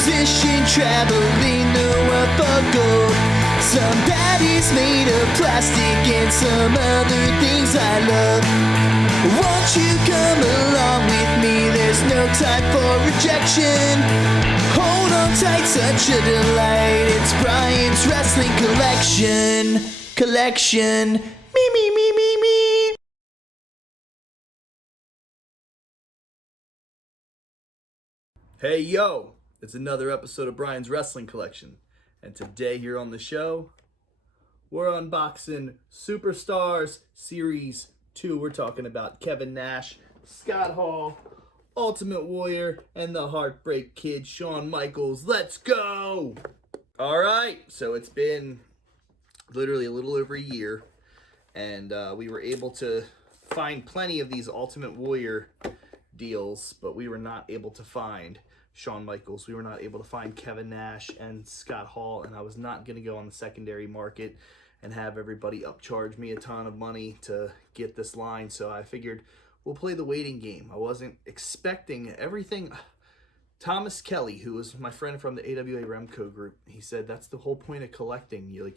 musician traveling the world for gold. Somebody's made of plastic and some other things I love. Won't you come along with me? There's no time for rejection. Hold on tight, such a delight. It's Brian's Wrestling Collection. Me. Hey yo, it's another episode of Brian's Wrestling Collection, and today here on the show, we're unboxing Superstars Series 2. We're talking about Kevin Nash, Scott Hall, Ultimate Warrior, and the Heartbreak Kid, Shawn Michaels. Let's go! Alright, so it's been literally a little over a year, and we were able to find plenty of these Ultimate Warrior deals, but we were not able to find Shawn Michaels. We were not able to find Kevin Nash and Scott Hall, and I was not going to go on the secondary market and have everybody upcharge me a ton of money to get this line, so I figured we'll play the waiting game. I wasn't expecting everything. Thomas Kelly, who was my friend from the AWA Remco group, he said that's the whole point of collecting. You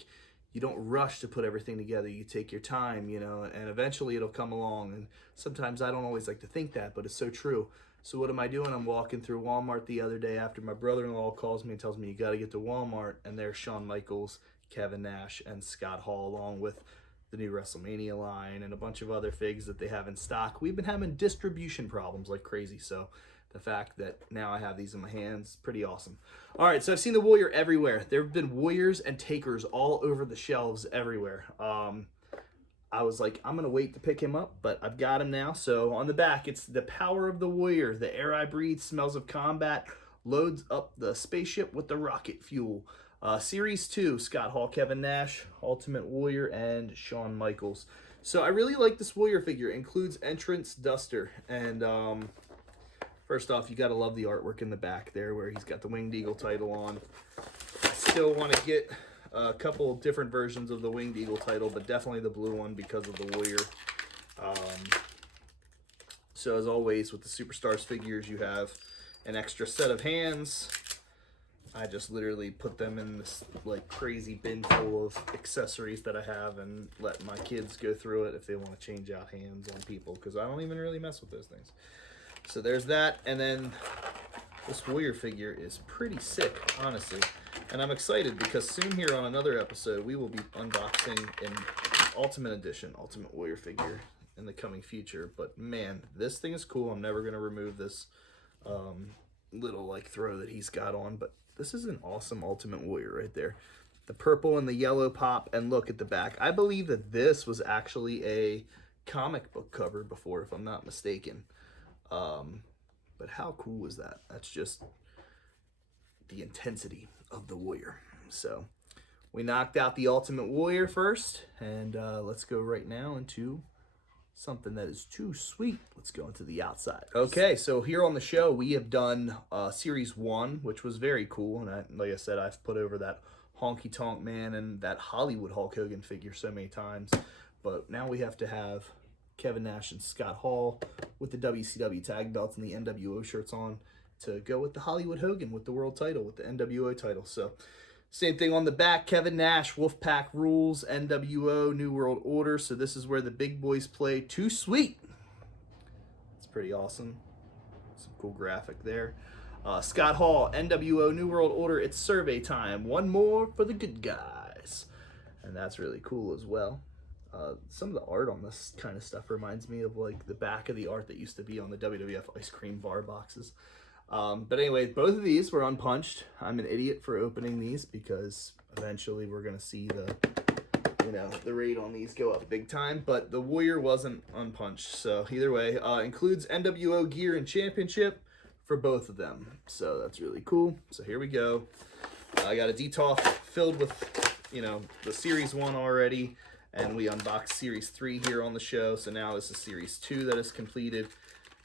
don't rush to put everything together. You take your time, and eventually it'll come along. And sometimes I don't always like to think that, but it's so true. So what am I doing? I'm walking through Walmart the other day after my brother-in-law calls me and tells me you got to get to Walmart, and there's Shawn Michaels, Kevin Nash, and Scott Hall, along with the new WrestleMania line and a bunch of other figs that they have in stock. We've been having distribution problems like crazy, so the fact that now I have these in my hands, pretty awesome. All right, so I've seen the Warrior everywhere. There have been Warriors and Takers all over the shelves everywhere. I was like, I'm going to wait to pick him up, but I've got him now. So on the back, it's the power of the Warrior. The air I breathe smells of combat. Loads up the spaceship with the rocket fuel. Series 2, Scott Hall, Kevin Nash, Ultimate Warrior, and Shawn Michaels. So I really like this Warrior figure. It includes entrance duster. And first off, you got to love the artwork in the back there where he's got the Winged Eagle title on. I still want to get a couple different versions of the Winged Eagle title, but definitely the blue one because of the Warrior. So as always, with the Superstars figures, you have an extra set of hands. I just literally put them in this like crazy bin full of accessories that I have and let my kids go through it if they want to change out hands on people, because I don't even really mess with those things. So there's that, and then this Warrior figure is pretty sick, honestly. And I'm excited because soon here on another episode, we will be unboxing an Ultimate Edition Ultimate Warrior figure in the coming future. But man, this thing is cool. I'm never going to remove this little like throw that he's got on. But this is an awesome Ultimate Warrior right there. The purple and the yellow pop, and look at the back. I believe that this was actually a comic book cover before, if I'm not mistaken. But how cool is that? That's just the intensity of the Warrior. So we knocked out the Ultimate Warrior first, and let's go right now into something that is too sweet. Let's go into the outside. Okay, so here on the show we have done Series 1, which was very cool, and like I said, I've put over that Honky Tonk Man and that Hollywood Hulk Hogan figure so many times, but now we have to have Kevin Nash and Scott Hall with the WCW tag belts and the NWO shirts on to go with the Hollywood Hogan with the world title, with the NWO title. So same thing on the back, Kevin Nash, Wolfpack Rules, NWO, New World Order. So this is where the big boys play. Too sweet. It's pretty awesome. Some cool graphic there. Scott Hall, NWO, New World Order, it's survey time. One more for the good guys. And that's really cool as well. Some of the art on this kind of stuff reminds me of like the back of the art that used to be on the WWF ice cream bar boxes. But anyway, both of these were unpunched. I'm an idiot for opening these because eventually we're going to see the rate on these go up big time. But the Warrior wasn't unpunched. So either way, includes NWO gear and championship for both of them. So that's really cool. So here we go. I got a DTOF filled with, the Series 1 already. And we unboxed Series 3 here on the show. So now this is Series 2 that is completed.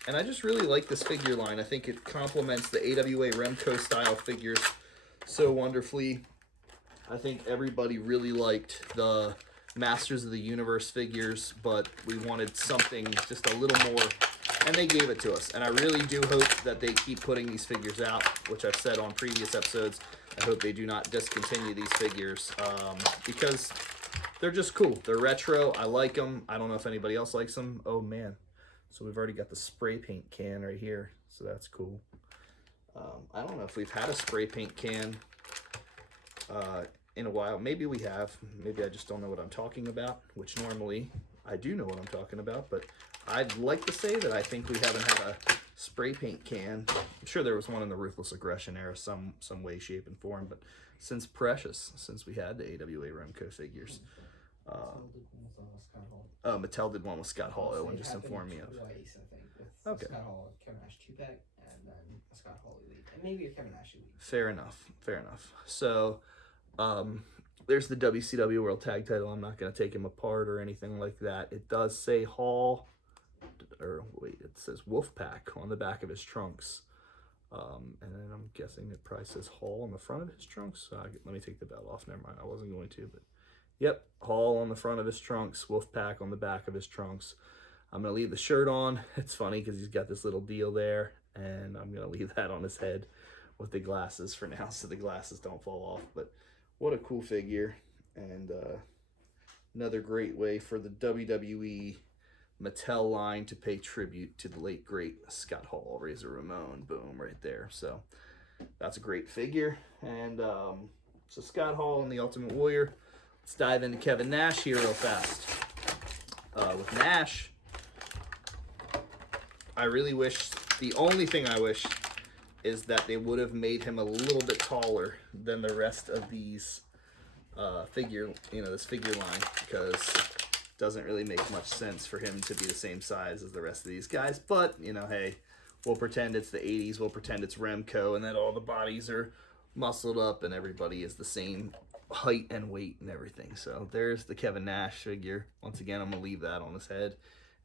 And I just really like this figure line. I think it complements the AWA Remco style figures so wonderfully. I think everybody really liked the Masters of the Universe figures, but we wanted something just a little more and they gave it to us. And I really do hope that they keep putting these figures out, which I've said on previous episodes. I hope they do not discontinue these figures because they're just cool. They're retro. I like them. I don't know if anybody else likes them. Oh, man. So we've already got the spray paint can right here. So that's cool. I don't know if we've had a spray paint can in a while. Maybe we have. Maybe I just don't know what I'm talking about, which normally I do know what I'm talking about. But I'd like to say that I think we haven't had a spray paint can. I'm sure there was one in the Ruthless Aggression era, some way, shape, and form. But since we had the AWA Remco figures. Mattel did one with Scott Hall. Owen just informed me of. Twice, I think, with Okay. Scott Hall, Kevin Nash 2-pack, and then a Scott Hall Elite, and maybe a Kevin Nash Elite. Fair enough. Fair enough. So, there's the WCW World Tag Title. I'm not going to take him apart or anything like that. It does say Hall, or wait, it says Wolfpack on the back of his trunks. And then I'm guessing it probably says Hall on the front of his trunks. Let me take the belt off. Never mind. I wasn't going to, but yep, Hall on the front of his trunks, Wolfpack on the back of his trunks. I'm going to leave the shirt on. It's funny because he's got this little deal there, and I'm going to leave that on his head with the glasses for now so the glasses don't fall off. But what a cool figure, and another great way for the WWE Mattel line to pay tribute to the late, great Scott Hall, Razor Ramon. Boom, right there. So that's a great figure. And so Scott Hall and the Ultimate Warrior. Let's dive into Kevin Nash here real fast. With Nash, I really wish, the only thing I wish is that they would have made him a little bit taller than the rest of these this figure line, because it doesn't really make much sense for him to be the same size as the rest of these guys. But, hey, we'll pretend it's the 80s, we'll pretend it's Remco, and that all the bodies are muscled up and everybody is the same height and weight and everything. So there's the Kevin Nash figure. Once again, I'm gonna leave that on his head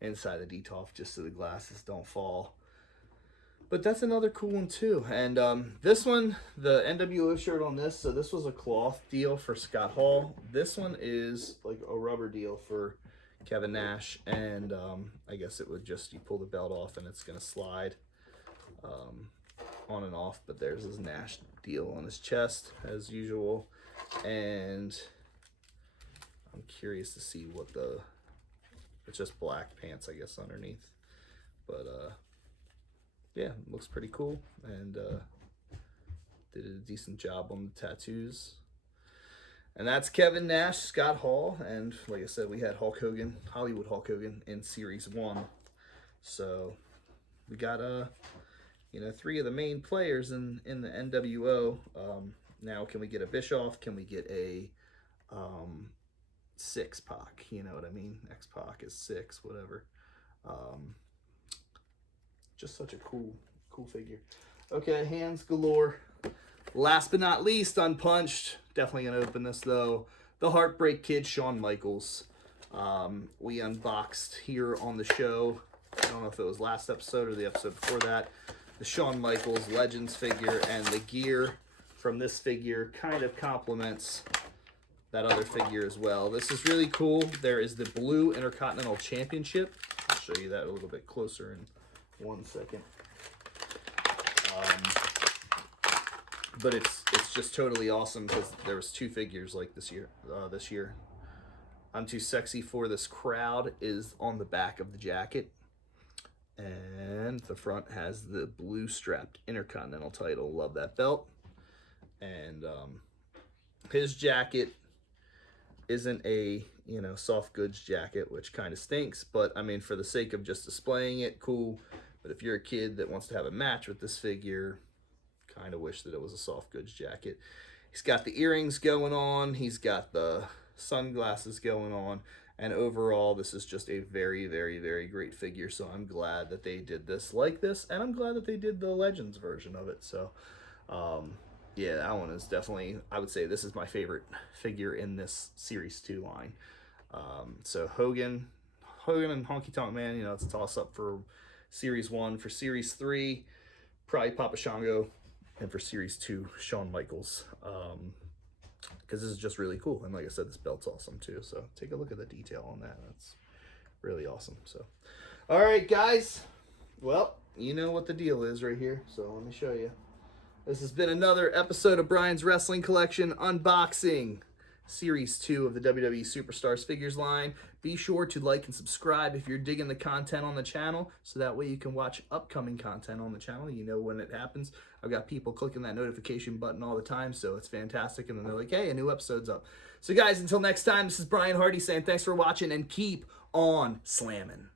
inside the DTOF just so the glasses don't fall. But that's another cool one too. And this one, the NWO shirt on this, so this was a cloth deal for Scott Hall. This one is like a rubber deal for Kevin Nash, and I guess it would just, you pull the belt off and it's gonna slide on and off. But there's his Nash deal on his chest as usual. And I'm curious to see what it's just black pants, I guess, underneath. But yeah, looks pretty cool, and did a decent job on the tattoos. And that's Kevin Nash, Scott Hall, and like I said, we had Hulk Hogan, Hollywood Hulk Hogan, in Series 1. So we got 3 of the main players in the NWO. Now, can we get a Bischoff? Can we get a 6-Pac? You know what I mean? X-Pac is 6, whatever. Just such a cool figure. Okay, hands galore. Last but not least, unpunched. Definitely gonna open this though. The Heartbreak Kid, Shawn Michaels. We unboxed here on the show. I don't know if it was last episode or the episode before that. The Shawn Michaels Legends figure, and the gear from this figure kind of complements that other figure as well. This is really cool. There is the blue Intercontinental Championship. I'll show you that a little bit closer in 1 second. But it's just totally awesome because there was 2 figures like this year. I'm Too Sexy for This Crowd is on the back of the jacket, and the front has the blue strapped Intercontinental title. Love that belt. And his jacket isn't a soft goods jacket, which kind of stinks, but I mean, for the sake of just displaying it, cool. But if you're a kid that wants to have a match with this figure, kind of wish that it was a soft goods jacket. He's got the earrings going on, he's got the sunglasses going on, and overall this is just a very, very, very great figure. So I'm glad that they did this like this, and I'm glad that they did the Legends version of it. So yeah, that one is definitely, I would say this is my favorite figure in this Series 2 line. So Hogan and Honky Tonk Man, it's a toss-up for Series 1. For Series 3, probably Papa Shango. And for Series 2, Shawn Michaels. Because this is just really cool. And like I said, this belt's awesome too. So take a look at the detail on that. That's really awesome. So, all right, guys. Well, you know what the deal is right here, so let me show you. This has been another episode of Brian's Wrestling Collection Unboxing, Series 2 of the WWE Superstars Figures line. Be sure to like and subscribe if you're digging the content on the channel, so that way you can watch upcoming content on the channel. You know when it happens. I've got people clicking that notification button all the time, so it's fantastic, and then they're like, hey, a new episode's up. So guys, until next time, this is Brian Hardy saying thanks for watching, and keep on slamming.